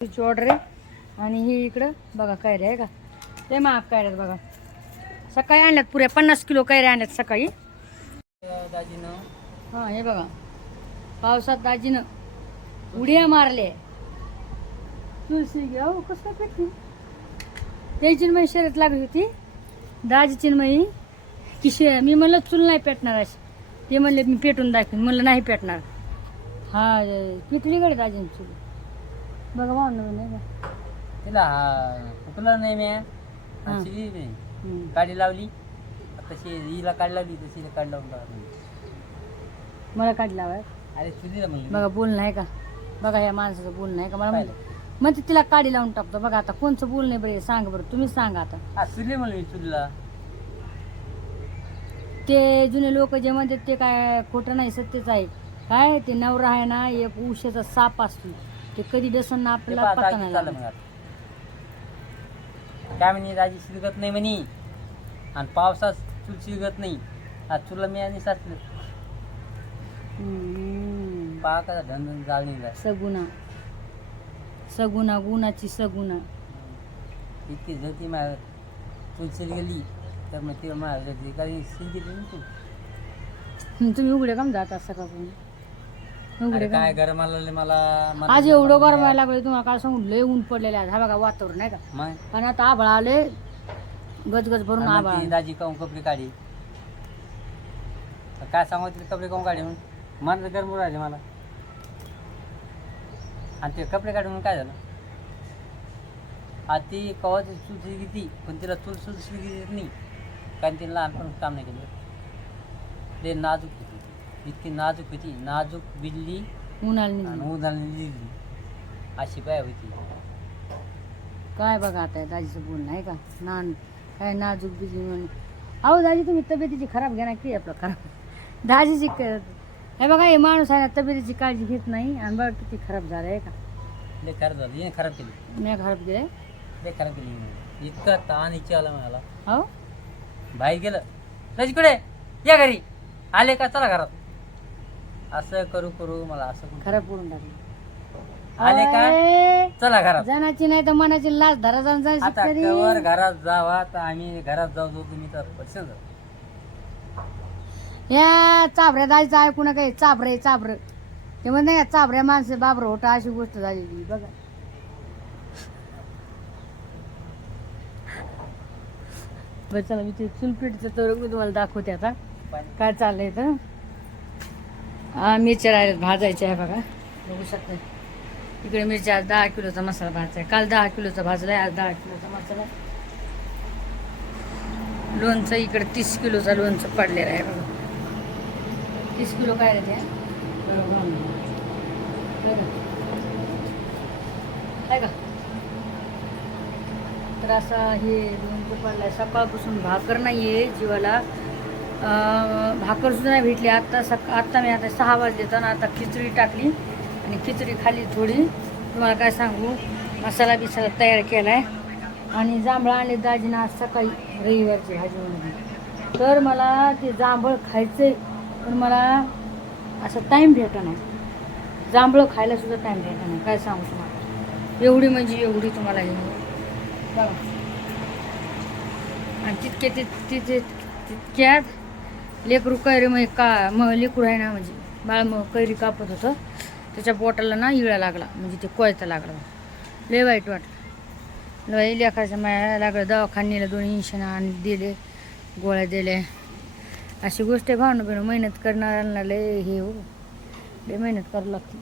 तुझी ऑर्डर आहे. आणि ही इकडं बघा कैऱ्या आहे का? ते महाग कैऱ्यात बघा. सकाळी आणल्यात पुऱ्या पन्नास किलो कैऱ्या आणल्यात सकाळी. दाजीनं. हां हे बघा. पावसात दाजीनं उड्या मारले तुळशी घ्या हो कसं काय पेटली ते चिन्मयी शर्यत लागली होती. दाजी चिन्मयी की शे मी म्हणलं चूल नाही पेटणार अशी. ते म्हणले मी पेटून दाखवीन. म्हणलं नाही पेटणार. हा पिटली गडे दाजीने चूल बघा भाऊ नवीन आहे का? तिला फुकलं नाही मी हा. आणि शिरी नाही. हम्म. काडी लावली. तशी हिला काढ लावली तशी हिला काढ लावून टाकली. मला काढला बाय अरे म्हणली बघा बोलणं आहे का? बघा या माणसाचं बोलणं आहे का? मला पाहिलं. म्हणते म्हणते तिला काडी लावून टाकतो. बघा आता कोणचं बोलणं आहे बरं हे सांग बरं. तुम्ही सांगा आता. हा चुली म्हणली चुलीला. ते जुने लोक जे म्हणतात ते काय खोटं नाही सत्यच आहे. काय? ते नवरा आहे ना एक उशाचा साप असतो. ते कधी डसन ते आपल्याला पहा, पत्ता दाजी नाही चाललं लागत. मग आता. काय म्हणे दाजी शिरगत नाही म्हणे. आणि पावसात चूल शिरगत नाही. आज चुला मी आणि साचलं हम्म. पहा कसा धन जाळ निघाला सगुणा. सगुणा गुणाची सगुणा. इतकी जळती माझ्या चूल शिर गेली तर मग ते माझ्या काही शिर गेली ना तू. तुम्ही उघडे काम जात सकाळपासून. अरे काय गरम आलेलं मला मला आज एवढं गरम व्हायला लागलं तुम्हाला काय सांगू लय ऊन पडलेलं आहे. हा बघा वातावरण नाही का? मग? पण आता आभाळ आले गजगज भरून आणि आभाळ. आले. दाजी काऊन कपडे काढी तर काय सांगू तिथे कपडे काऊन काढे म्हणून? तर गरम राहिले मला. आणि ते कपडे काढून म्हणून काय झालं? आज ती कवाची चूल ती पण तिला चूल चूल शिरगी येत नाही. कारण तिने लहानपण काम नाही केलं. ते नाजूक होती. इतकी नाजूक होती. नाजूक बिजली उन्हाळा आणि निघली. उदाहरण लिहिली अशी पाय होती. काय बघा आता दाजीचं बोलणं आहे का? नान काय नाजूक बिजूक म्हणून अहो दाजी तुम्ही तब्येतीची खराब घ्या ना की आपलं खराब? दाजीची क- हे बघा हे माणूस आहे ना तब्येतीची काळजी घेत नाही. आणि बघा किती खराब झालं आहे का? लय खराब झालं. हिने खराब केली. मी खराब केलंय? लय खराब केली हिने. इतका ताण इच्छा आला मला हो बाहेर गेलं. रजकडे या घरी. आले का? चला घरात. असं करू करू मला असं करू. खराब पडून टाकलं आले का? चला घरात. जनाची नाही तर मनाची लाच धरा जायची आता तरी. कवर घरात जावा तर आम्ही घरात जाऊ जाऊ तुम्ही तर जाऊ. या चाभऱ्या दाजीचं ऐकू नका हे चाभरे चाभर. ते म्हणते का चाभऱ्या माणसं बाबर होता अशी गोष्ट झालेली बघा. बरं चला मी ते चुलपीठचं तर मी तुम्हाला दाखवते आता. पाणी- काय चाललंय तर मिरच्या राहिल्यात भाजायच्या आहे बघा. बघू शकता. इकडे मिरच्या दहा किलोचा मसाला भाजायचा आहे. काल दहा किलोचा भाजला आहे आज दहा किलोचा मसाला आहे. लोणचं इकडे तीस किलोचा लोणचं पडलेलं आहे बघा. तीस किलो काय रे ते? आहे का? तर असा हे लोणचं पडलाय. सकाळपासून भाकर नाही आहे जीवाला. भाकरसुद्धा नाही भेटली. आत्ता सक आत्ता मी आता सहा वाजले तर आता खिचडी टाकली आणि खिचडी खाली थोडी. तुम्हाला काय सांगू? मसाला बिसाला तयार केला आहे आणि जांभळं आणि दाजिना आज सकाळी रविवारची भाजीमध्ये. तर मला ते जांभळ खायचं पण मला असं टाईम भेटत नाही जांभळं खायलासुद्धा टाईम भेटत नाही काय सांगू तुम्हाला? एवढी म्हणजे एवढी तुम्हाला हे. बघा आणि तितके ते तिथे तितक्यात लेकरू कैरी मग का मग लेकरू आहे ना म्हणजे बाळ मग कैरी कापत होतं. त्याच्या पोटाला ना इळा लागला म्हणजे ते कोयता लागला. लय वाईट वाटलं. लय लेखाच्या माया लागलं दवाखान्याला दोन इंशन आणि दिले गोळ्या दिले अशी गोष्ट आहे भावना बहिण मेहनत करणाऱ्यांना लय हे हो. लय मेहनत करावं लागते.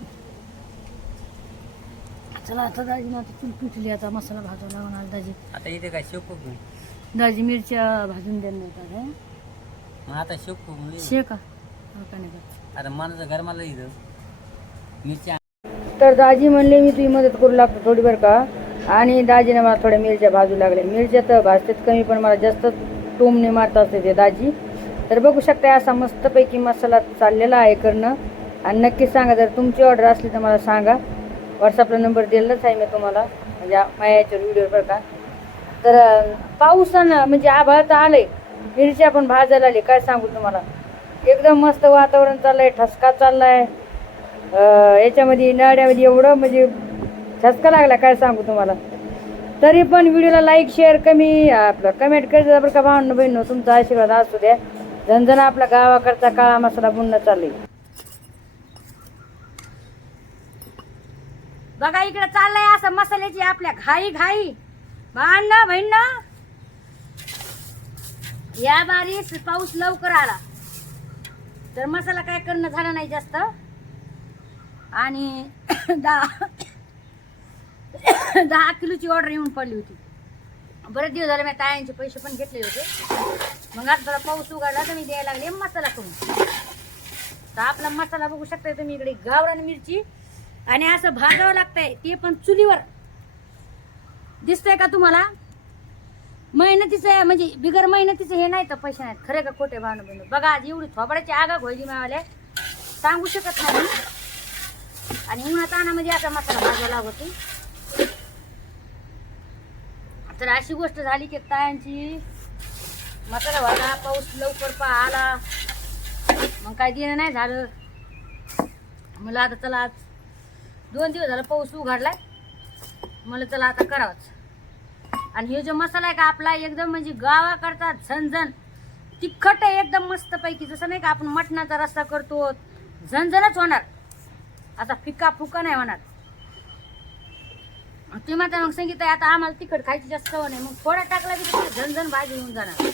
चला आता दाजी आता चूल पिटली आता मसाला भाजावा लागणार दाजी. आता इथे काय शेकू घेऊ दाजी मिरच्या भाजून देण्यात आल्या मग आता शेकू म्हणले. शे का? हो का नाही का? आता मनाचं घर मला इथं मिरच्या तर दाजी म्हणले मी तुझी मदत करू लागतो थोडी बरं का? आणि दाजीने मला थोड्या मिरच्या भाजू लागल्या मिरच्या तर भाजतात कमी पण मला जास्त टोमणे मारत असते ते दाजी. तर बघू शकता असा मस्तपैकी मसाला चाललेला आहे करणं. आणि नक्की सांगा जर तुमची ऑर्डर असली तर मला सांगा. व्हॉट्सअपला नंबर दिलेलाच आहे मी तुम्हाला म्हणजे मायाच्या व्हिडिओ बरं का? तर अं, पावसानं म्हणजे आभाळ तर आलंय. मिरच्या पण भाजायला आली काय सांगू तुम्हाला? एकदम मस्त वातावरण चाललंय ठसका चाललाय. याच्यामध्ये नळ्यामध्ये एवढं म्हणजे ठसका लागला काय सांगू तुम्हाला? तरी पण व्हिडिओला लाईक शेअर कमी आपलं कमेंट करत बरं का भावनं बहिण तुमचा आशीर्वाद असू द्या. झणझण आपला गावाकडचा काळा मसाला बुनणं चालू बघा इकडे चाललंय असं मसाल्याची आपल्या घाई घाई भांडणं बहिण या बारीस पाऊस लवकर आला. तर मसाला काय करणं झाला नाही जास्त. आणि दहा दहा किलोची ऑर्डर येऊन पडली होती. बरेच दिवस झाले मी तायांचे पैसे पण घेतले होते. मग आता थोडा पाऊस उघडला तर मी द्यायला लागले मसाला करून. तर आपला मसाला बघू शकताय तुम्ही इकडे गावरान मिरची. आणि असं भाजावं लागतंय ते पण चुलीवर. दिसतंय का तुम्हाला? मेहनतीचं आहे, म्हणजे बिगर मेहनतीचं हे नाही तर पैसे नाहीत. खरे का खोटे भावना बंधू बघा आज एवढी थोबड्याची आगा घोयली मावाल्या सांगू शकत नाही आणि उन्हात तानामध्ये आता मसाला भाजायला लागतो तर अशी गोष्ट झाली की तायांची मसाला भाजा पाऊस लवकर पा आला. मग काय देणं नाही झालं. मला आता चला आज दोन दिवस झालं पाऊस उघडलाय. मला चला आता करावंच. आणि हे जो मसाला आहे का आपला एकदम म्हणजे गावाकरता झणझण. तिखट आहे एकदम मस्तपैकी जसं नाही का आपण मटणाचा रस्ता करतो झणझणच होणार. आता फिका फुका नाही होणार. ते मात्र मग सांगितलं आता आम्हाला तिखट खायची जास्त सवय नाही. मग थोडा टाकला की तिथे झणझण भाजी होऊन जाणार.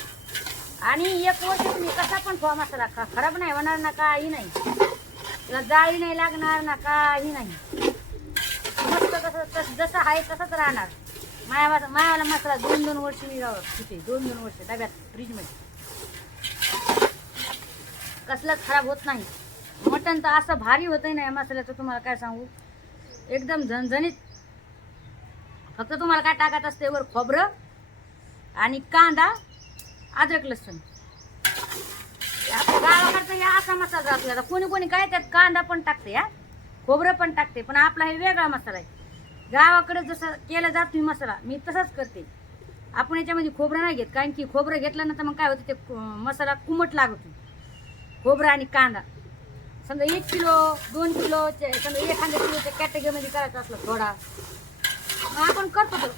आणि एक वर्ष तुम्ही कसा पण ठेवा मसाला खा. खराब नाही होणार ना काही नाही. तुला जाळी नाही लागणार ना काही नाही. मस्त कसं जसं आहे तसंच राहणार. माया मायाला मसाला दोन दोन वर्ष मी तिथे दोन दोन वर्ष डब्यात फ्रीजमध्ये कसलाच खराब होत नाही. मटण तर असं भारी होतंय ना या मसाल्याचं तुम्हाला काय सांगू? एकदम झणझणीत. फक्त तुम्हाला काय टाकत असते वर खोबरं आणि कांदा अद्रक लसूण. आपल्या गावाकडचा या असा मसाला जातो आता कोणी कोणी काय त्यात कांदा पण टाकते या खोबरं पण टाकते पण आपला हे वेगळा मसाला आहे. गावाकडे जसं केला जातो मसाला. मी तसाच करते. आपण याच्यामध्ये खोबरं नाही घेत. कारण की खोबरं घेतलं ना तर मग काय होतं ते मसाला कुमट लागतो. खोबरं आणि कांदा. समजा एक किलो दोन किलो समजा एखाद्या किलोच्या कॅटेगरीमध्ये करायचं असलं थोडा. मग आपण करतो तो.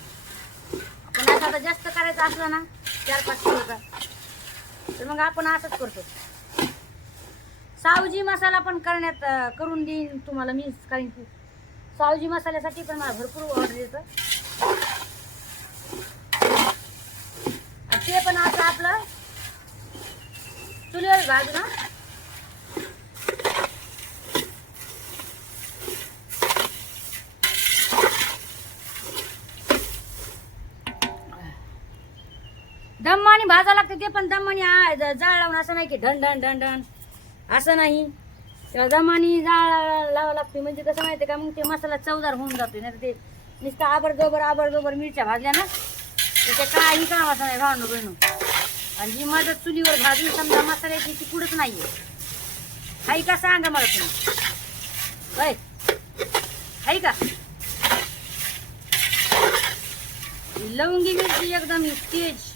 पण आता आता जास्त करायचं असलं ना चार पाच किलोचा तर मग आपण असंच करतो. सावजी मसाला पण करण्यात करून देईन तुम्हाला मी. कारण की सावजी मसाल्यासाठी पण मला भरपूर ऑर्डर येतं. ते पण असं आपलं चुलीवर भाजू ना आणि भाजा लागते ते पण दम आणि जाळ लावून असं नाही की ढन ढन ढन ढन असं नाही. त्याला दमानी जाळ लावावं लागते. म्हणजे कसं माहिती का मग ते मसाला चवदार होऊन जातो नाही ते नुसतं आबरदोबर आबरदोबर मिरच्या भाजल्या ना त्याच्या काही कामाचं नाही भावनो बहिणू. आणि जी मदत चुलीवर भाजून समजा मसाल्याची ती कुठंच नाही आहे हाय का सांगा मला तुम्ही? होय. हाय का? लवंगी मिरची एकदम तेज.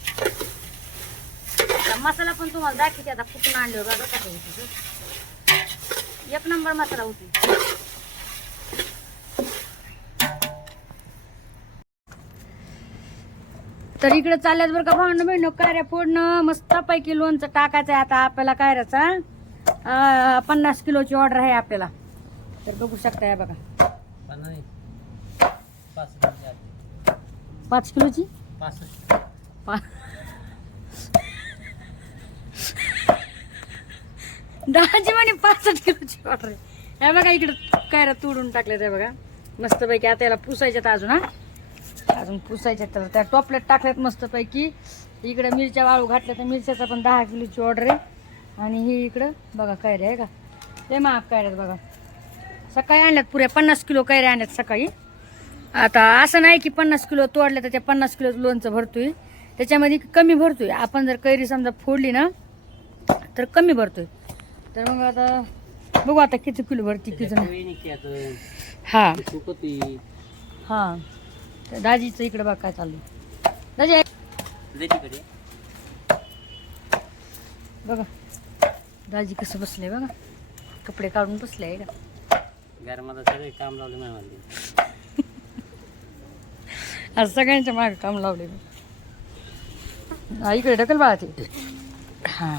मसाला पण तुम्हाला दाखवते आता कुठून आणलं बघा कसं होतं. एक नंबर मसाला होती तर इकडे चालल्यात बरं का भावनं बहिण काऱ्या फोडणं मस्तपैकी लोणचं टाकायचं आहे आता आपल्याला कायऱ्याचा. अं, पन्नास किलोची ऑर्डर आहे आपल्याला. तर बघू शकता या बघा. पाच किलोची पासष्ट पा दहाची म्हणे पासष्ट किलोची ऑर्डर आहे हे बघा इकडे कायरा तोडून टाकले ते बघा. मस्तपैकी आता याला पुसायच्यात अजून हा. अजून पुसायच्यात तर त्या टॉपलेट टाकल्यात मस्तपैकी. इकडे मिरच्या वाळू घातल्या तर मिरच्याचा पण दहा किलोची ऑर्डर आहे. आणि ही इकडं बघा कैऱ्या आहे का? ते महाग कैऱ्यात बघा. सकाळी आणल्यात पुऱ्या पन्नास किलो कैऱ्या आणल्यात सकाळी. आता असं नाही की पन्नास किलो तोडल्या तर त्या पन्नास किलो लोणचं भरतोय. त्याच्यामध्ये कमी भरतोय. आपण जर कैरी समजा फोडली ना तर कमी भरतोय. तर मग आता बघू आता किती किलो भरती किती नाही. हा. हा. तर दाजीचं इकडे बघ काय चाललंय. दाजी बघा. दाजी कसं बसलंय बघा. कपडे काढून बसले आहे का? सगळे काम लावले आज सगळ्यांच्या मागे काम लावले. मी इकडे ढकल बाळा ते. हां.